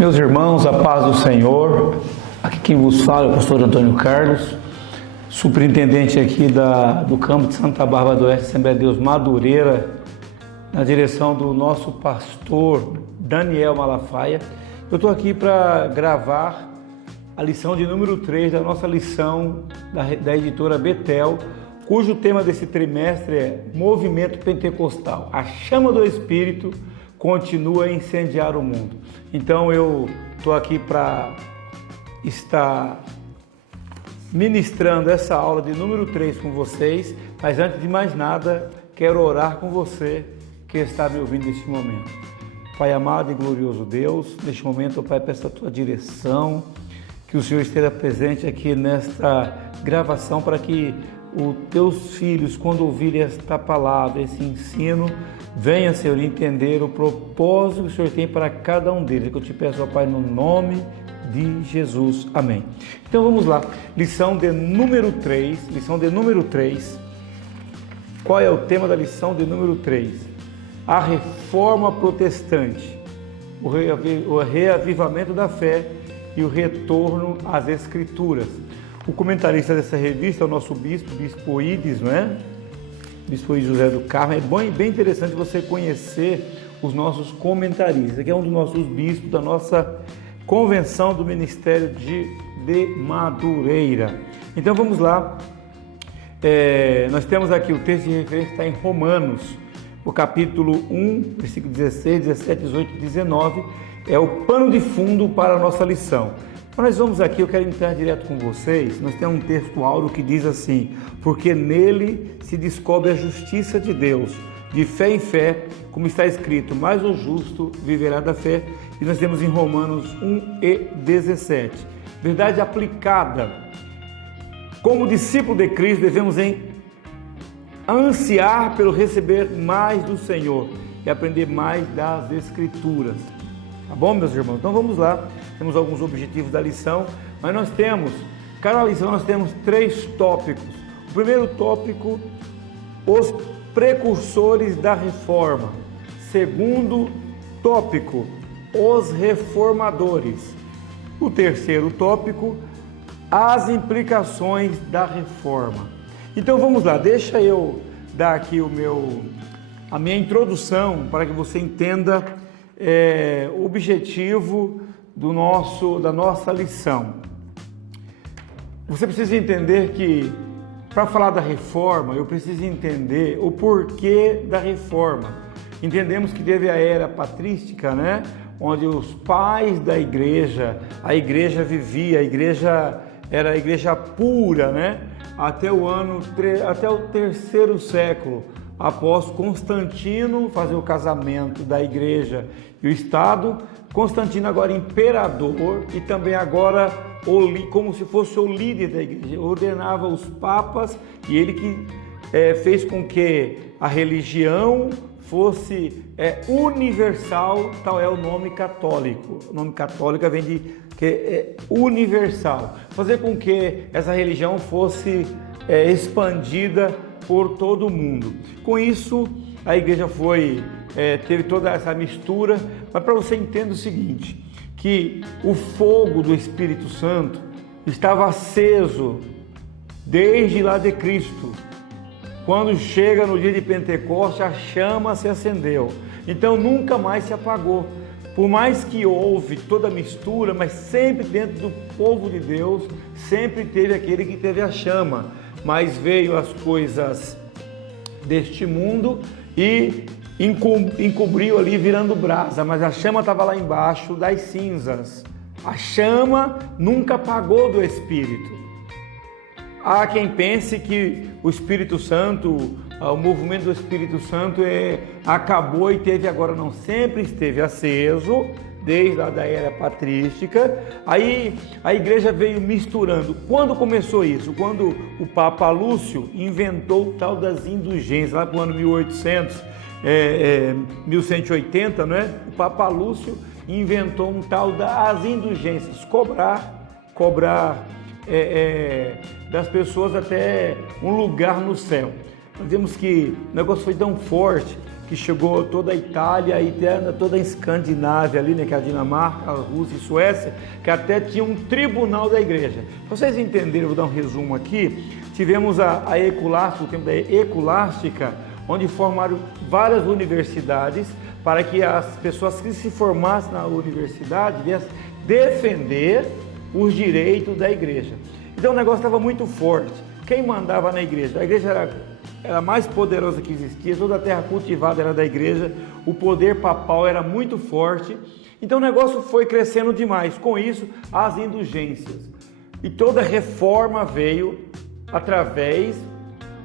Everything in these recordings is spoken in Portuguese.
Meus irmãos, a paz do Senhor. Aqui quem vos fala é o pastor Antônio Carlos, superintendente aqui do campo de Santa Bárbara do Oeste, Assembleia de Deus Madureira, na direção do nosso pastor Daniel Malafaia. Eu estou aqui para gravar a lição de número 3 da nossa lição da editora Betel, cujo tema desse trimestre é Movimento Pentecostal. A chama do Espírito continua a incendiar o mundo. Então eu estou aqui para estar ministrando essa aula de número 3 com vocês, mas antes de mais nada, quero orar com você que está me ouvindo neste momento. Pai amado e glorioso Deus, neste momento, Pai, peço a Tua direção, que o Senhor esteja presente aqui nesta gravação para que os Teus filhos, quando ouvirem esta palavra, esse ensino, venha, Senhor, entender o propósito que o Senhor tem para cada um deles. Que eu te peço, ó Pai, no nome de Jesus. Amém. Então vamos lá. Lição de número 3. Qual é o tema da lição de número 3? A reforma protestante, o reavivamento da fé e o retorno às Escrituras. O comentarista dessa revista é o nosso bispo Ides, não é? Bispo José do Carmo. É bem interessante você conhecer os nossos comentaristas. Aqui é um dos nossos bispos da nossa convenção do Ministério de Madureira. Então vamos lá. Nós temos aqui o texto de referência que está em Romanos, o capítulo 1, versículo 16, 17, 18 e 19. É o pano de fundo para a nossa lição. Então nós vamos aqui, eu quero entrar direto com vocês. Nós temos um texto áureo que diz assim: porque nele se descobre a justiça de Deus, de fé em fé, como está escrito, mas o justo viverá da fé. E nós temos em Romanos 1 e 17. Verdade aplicada. Como discípulo de Cristo, devemos ansiar pelo receber mais do Senhor e aprender mais das Escrituras. Tá bom, meus irmãos? Então vamos lá. Temos alguns objetivos da lição, mas cada lição nós temos 3 tópicos. O primeiro tópico, os precursores da reforma. Segundo tópico, os reformadores. O terceiro tópico, as implicações da reforma. Então vamos lá, deixa eu dar aqui a minha introdução para que você entenda o objetivo da nossa lição. Você precisa entender que, para falar da reforma, eu preciso entender o porquê da reforma. Entendemos que teve a era patrística, né? Onde os pais da igreja, a igreja vivia, a igreja era a igreja pura, né? Até o 3º século, após Constantino fazer o casamento da igreja e o Estado. Constantino agora imperador e também agora como se fosse o líder da igreja, ordenava os papas, e ele que fez com que a religião fosse universal. Tal é o nome católico. O nome católico vem de que é universal, fazer com que essa religião fosse expandida por todo o mundo. Com isso, a igreja teve toda essa mistura, mas para você entender o seguinte, que o fogo do Espírito Santo estava aceso desde lá de Cristo. Quando chega no dia de Pentecostes, a chama se acendeu. Então nunca mais se apagou. Por mais que houve toda a mistura, mas sempre dentro do povo de Deus, sempre teve aquele que teve a chama. Mas veio as coisas deste mundo e encobriu ali virando brasa, mas a chama estava lá embaixo das cinzas. A chama nunca apagou do Espírito. Há quem pense que o Espírito Santo, o movimento do Espírito Santo acabou e teve agora, não, sempre esteve aceso, desde lá da era patrística. Aí a igreja veio misturando. Quando começou isso? Quando o Papa Lúcio inventou o tal das indulgências, lá para o ano 1180, não é? O Papa Lúcio inventou um tal das indulgências, cobrar das pessoas até um lugar no céu. Nós vemos que o negócio foi tão forte que chegou toda a Itália e toda a Escandinávia ali, né, que é a Dinamarca, a Rússia e Suécia, que até tinha um tribunal da igreja. Para vocês entenderem, eu vou dar um resumo aqui. Tivemos a Ecolástica, o tempo da Ecolástica, onde formaram várias universidades para que as pessoas que se formassem na universidade viessem defender os direitos da igreja. Então o negócio estava muito forte. Quem mandava na igreja? A igreja era a mais poderosa que existia, toda a terra cultivada era da igreja, o poder papal era muito forte, então o negócio foi crescendo demais. Com isso, as indulgências. E toda reforma veio através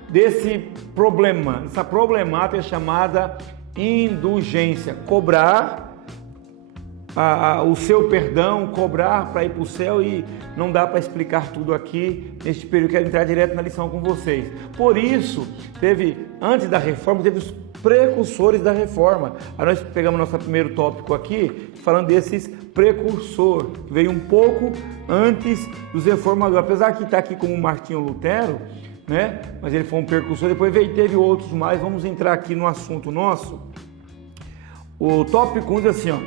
desse problema, essa problemática chamada indulgência, cobrar o seu perdão, cobrar para ir para o céu, e não dá para explicar tudo aqui neste período. Quero entrar direto na lição com vocês. Por isso, antes da reforma, teve os precursores da reforma. Aí nós pegamos nosso primeiro tópico aqui, falando desses precursores, que veio um pouco antes dos reformadores. Apesar que está aqui como Martinho Lutero, né? Mas ele foi um precursor, depois teve outros mais. Vamos entrar aqui no assunto nosso. O tópico 1 diz assim, ó: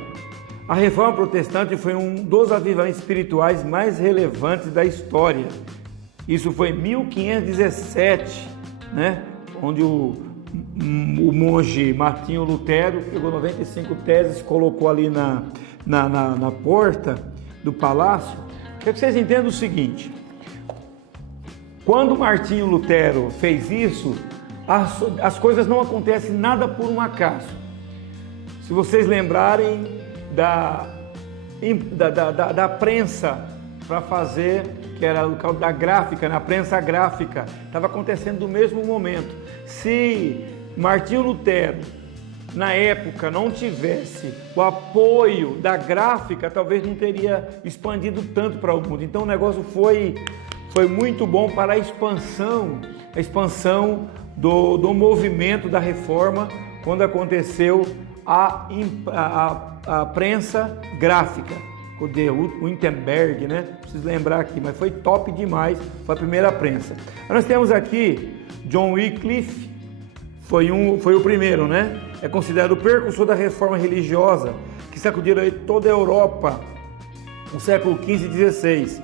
a Reforma Protestante foi um dos avivamentos espirituais mais relevantes da história. Isso foi em 1517, né? Onde o monge Martinho Lutero pegou 95 teses, colocou ali na porta do palácio. Quero que vocês entendam o seguinte: quando Martinho Lutero fez isso, as coisas não acontecem nada por um acaso. Se vocês lembrarem da prensa para fazer, que era o caso da gráfica, na prensa gráfica, estava acontecendo no mesmo momento. Se Martinho Lutero, na época, não tivesse o apoio da gráfica, talvez não teria expandido tanto para o mundo. Então o negócio foi muito bom para a expansão do movimento da reforma, quando aconteceu a prensa gráfica, o de Wittenberg, né? Preciso lembrar aqui, mas foi top demais, foi a primeira prensa. Nós temos aqui John Wycliffe, foi o primeiro, né? É considerado o precursor da reforma religiosa, que sacudiu toda a Europa no século XV e XVI.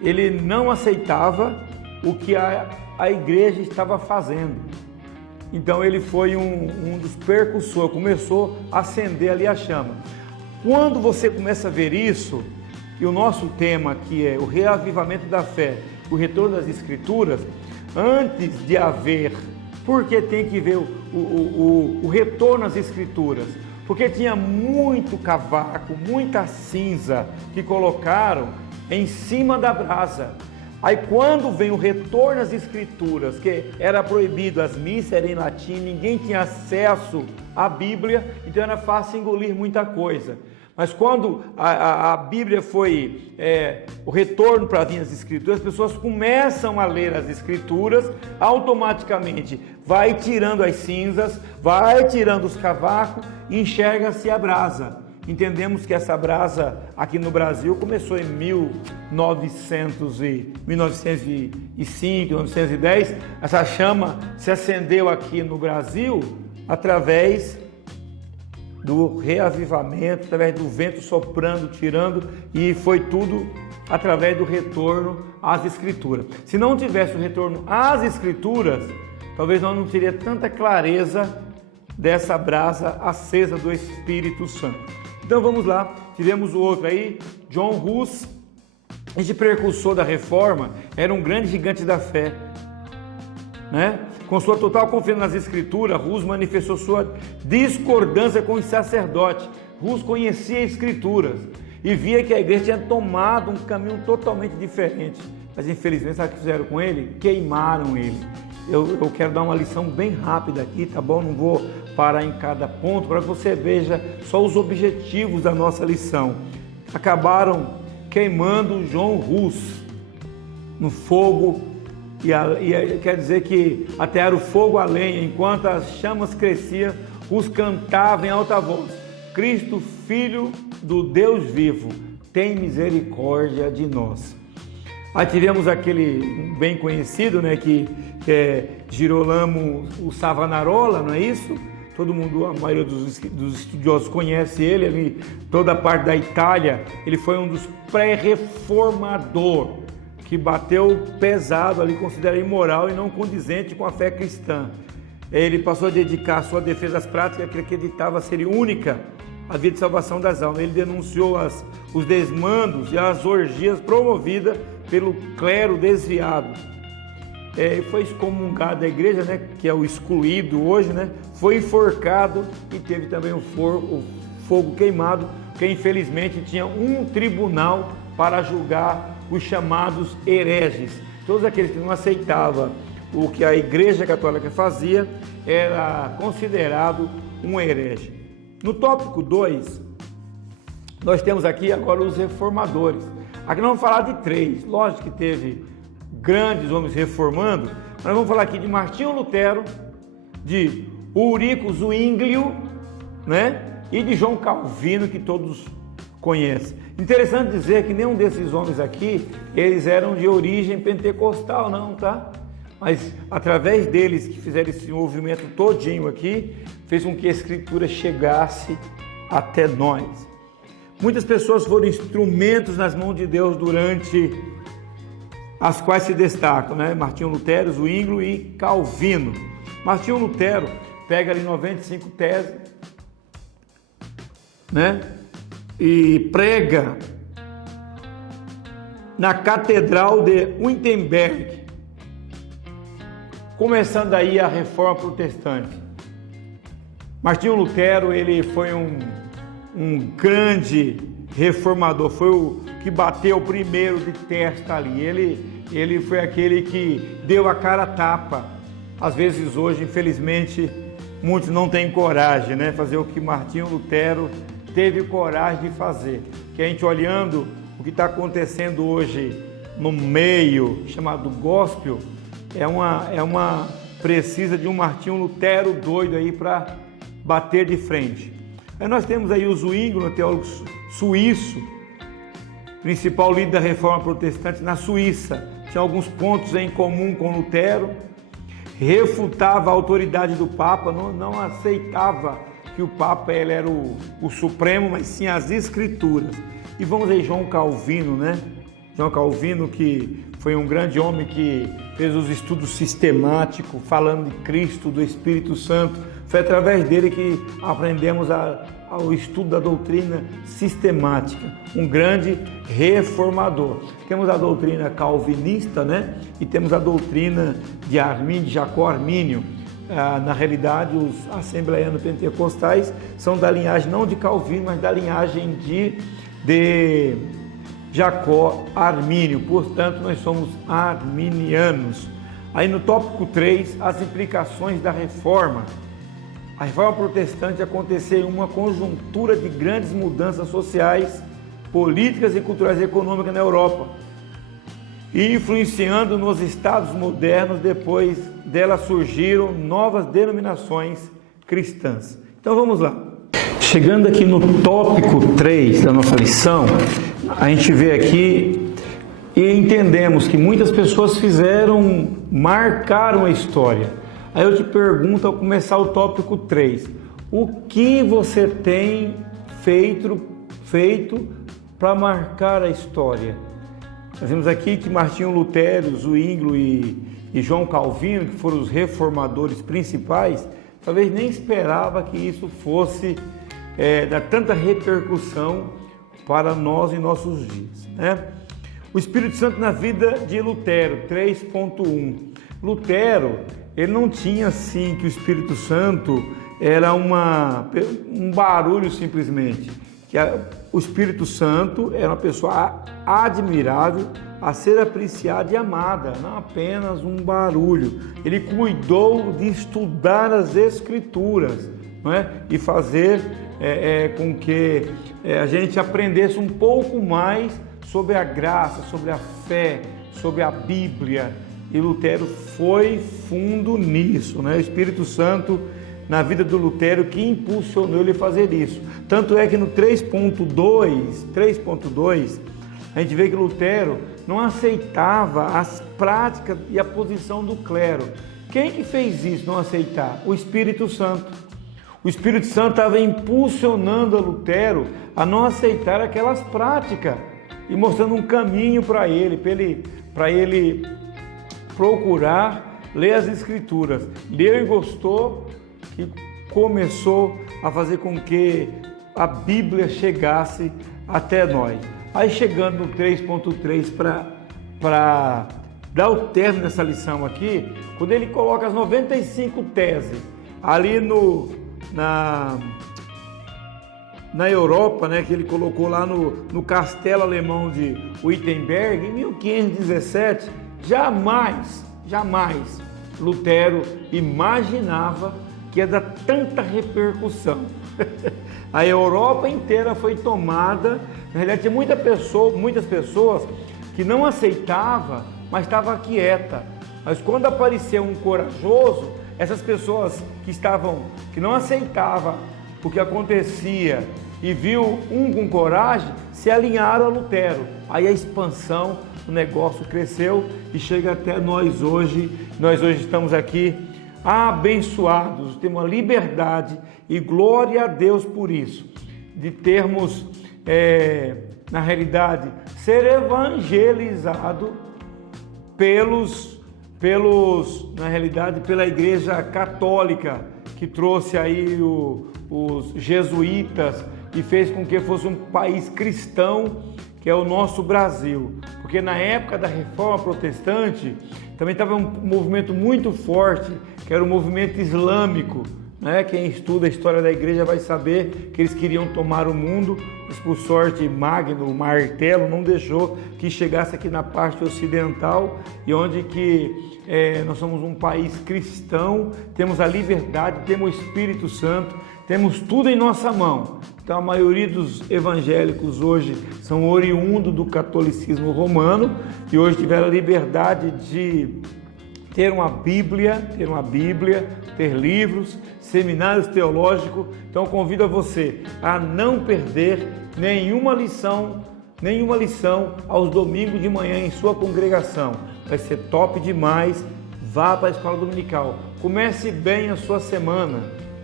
Ele não aceitava o que a igreja estava fazendo. Então ele foi um dos precursores, começou a acender ali a chama. Quando você começa a ver isso, e o nosso tema aqui é o reavivamento da fé, o retorno das escrituras, antes de haver, porque tem que ver o retorno às escrituras, porque tinha muito cavaco, muita cinza que colocaram em cima da brasa. Aí quando vem o retorno às escrituras, que era proibido, as missas eram em latim, ninguém tinha acesso à Bíblia, então era fácil engolir muita coisa. Mas quando a Bíblia foi o retorno para vir as escrituras, as pessoas começam a ler as escrituras, automaticamente vai tirando as cinzas, vai tirando os cavacos e enxerga-se a brasa. Entendemos que essa brasa aqui no Brasil começou em 1905, 1910. Essa chama se acendeu aqui no Brasil através do reavivamento, através do vento soprando, tirando, e foi tudo através do retorno às Escrituras. Se não tivesse o retorno às Escrituras, talvez nós não teríamos tanta clareza dessa brasa acesa do Espírito Santo. Então vamos lá, tivemos o outro aí, John Hus. Este precursor da reforma era um grande gigante da fé, né? Com sua total confiança nas escrituras, Hus manifestou sua discordância com os sacerdotes. Hus conhecia as escrituras e via que a igreja tinha tomado um caminho totalmente diferente. Mas infelizmente, sabe o que fizeram com ele? Queimaram ele. Eu quero dar uma lição bem rápida aqui, tá bom? Não vou parar em cada ponto para que você veja só os objetivos da nossa lição. Acabaram queimando John Hus no fogo, e quer dizer que atearam o fogo à lenha, enquanto as chamas cresciam, Hus cantava em alta voz: Cristo, Filho do Deus vivo, tem misericórdia de nós. Aí tivemos aquele bem conhecido, né, que Girolamo o Savonarola, não é isso? Todo mundo, a maioria dos estudiosos conhece ele, toda a parte da Itália, ele foi um dos pré-reformadores, que bateu pesado ali, considera imoral e não condizente com a fé cristã. Ele passou a dedicar a sua defesa às práticas que ele acreditava ser única a via de salvação das almas. Ele denunciou os desmandos e as orgias promovidas pelo clero desviado. Foi excomungado da igreja, né, que é o excluído hoje, né, foi enforcado e teve também o fogo queimado, porque infelizmente tinha um tribunal para julgar os chamados hereges. Todos aqueles que não aceitavam o que a Igreja Católica fazia era considerado um herege. No tópico 2, nós temos aqui agora os reformadores. Aqui nós vamos falar de 3, lógico que teve grandes homens reformando, mas nós vamos falar aqui de Martinho Lutero, de Ulrico Zwinglio, né? E de João Calvino, que todos conhecem. Interessante dizer que nenhum desses homens aqui, eles eram de origem pentecostal, não, tá? Mas através deles que fizeram esse movimento todinho aqui, fez com que a Escritura chegasse até nós. Muitas pessoas foram instrumentos nas mãos de Deus durante as quais se destacam, né? Martinho Lutero, Zwinglio e Calvino. Martinho Lutero pega ali 95 teses, né? E prega na Catedral de Wittenberg, começando aí a Reforma Protestante. Martinho Lutero, ele foi um grande reformador, foi o que bateu primeiro de testa ali, ele foi aquele que deu a cara a tapa. Às vezes hoje, infelizmente, muitos não têm coragem, né? Fazer o que Martinho Lutero teve coragem de fazer. Que a gente olhando o que está acontecendo hoje no meio chamado gospel, precisa de um Martinho Lutero doido aí para bater de frente. Aí nós temos aí o Zwinglio, teólogo suíço, principal líder da Reforma Protestante na Suíça. Tinha alguns pontos em comum com Lutero, refutava a autoridade do Papa, não aceitava que o Papa ele era o Supremo, mas sim as Escrituras. E vamos aí João Calvino, né? João Calvino, que foi um grande homem que fez os estudos sistemáticos, falando de Cristo, do Espírito Santo. Foi através dele que aprendemos o estudo da doutrina sistemática. Um grande reformador. Temos a doutrina calvinista, né? E temos a doutrina de Armínio, de Jacó Armínio. Na realidade, os assembleianos pentecostais são da linhagem não de Calvino, mas da linhagem de Jacó Armínio. Portanto, nós somos arminianos. Aí no tópico 3, as implicações da reforma. A Reforma Protestante aconteceu em uma conjuntura de grandes mudanças sociais, políticas e culturais e econômicas na Europa, e influenciando nos estados modernos. Depois dela surgiram novas denominações cristãs. Então vamos lá. Chegando aqui no tópico 3 da nossa lição, a gente vê aqui e entendemos que muitas pessoas marcaram a história. Aí eu te pergunto, ao começar o tópico 3, o que você tem feito para marcar a história? Nós vimos aqui que Martinho Lutero, Zwinglio e João Calvino, que foram os reformadores principais, talvez nem esperava que isso fosse dar tanta repercussão para nós em nossos dias, né? O Espírito Santo na vida de Lutero, 3.1. Lutero, ele não tinha assim que o Espírito Santo era um barulho simplesmente. O Espírito Santo era uma pessoa admirável, a ser apreciada e amada, não apenas um barulho. Ele cuidou de estudar as Escrituras, não é? E fazer com que a gente aprendesse um pouco mais sobre a graça, sobre a fé, sobre a Bíblia. E Lutero foi fundo nisso, né? O Espírito Santo na vida do Lutero que impulsionou ele a fazer isso. Tanto é que no 3.2, a gente vê que Lutero não aceitava as práticas e a posição do clero. Quem que fez isso, não aceitar? O Espírito Santo. O Espírito Santo estava impulsionando a Lutero a não aceitar aquelas práticas e mostrando um caminho para ele procurar ler as Escrituras. Leu e gostou, e começou a fazer com que a Bíblia chegasse até nós. Aí chegando no 3.3 para dar o término nessa lição aqui, quando ele coloca as 95 teses ali na Europa, né, que ele colocou lá no castelo alemão de Wittenberg, em 1517, jamais Lutero imaginava que ia dar tanta repercussão. A Europa inteira foi tomada. Na realidade, tinha muitas pessoas que não aceitavam, mas estavam quietas. Mas quando apareceu um corajoso, essas pessoas que não aceitavam o que acontecia e viu um com coragem, se alinharam a Lutero. Aí a expansão, o negócio cresceu e chega até nós hoje. Nós hoje estamos aqui abençoados, temos a liberdade e glória a Deus por isso, de termos, na realidade, ser evangelizado na realidade, pela Igreja Católica, que trouxe aí os jesuítas e fez com que fosse um país cristão, que é o nosso Brasil. Porque na época da Reforma Protestante também estava um movimento muito forte, que era o movimento islâmico, né? Quem estuda a história da igreja vai saber que eles queriam tomar o mundo, mas por sorte Magno, o martelo, não deixou que chegasse aqui na parte ocidental, e onde que nós somos um país cristão, temos a liberdade, temos o Espírito Santo, temos tudo em nossa mão. Então a maioria dos evangélicos hoje são oriundos do catolicismo romano e hoje tiveram a liberdade de ter uma Bíblia, ter livros, seminários teológicos. Então convido a você a não perder nenhuma lição aos domingos de manhã em sua congregação. Vai ser top demais. Vá para a escola dominical. Comece bem a sua semana.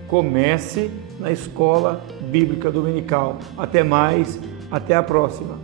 Comece na escola bíblica dominical. Até mais, até a próxima.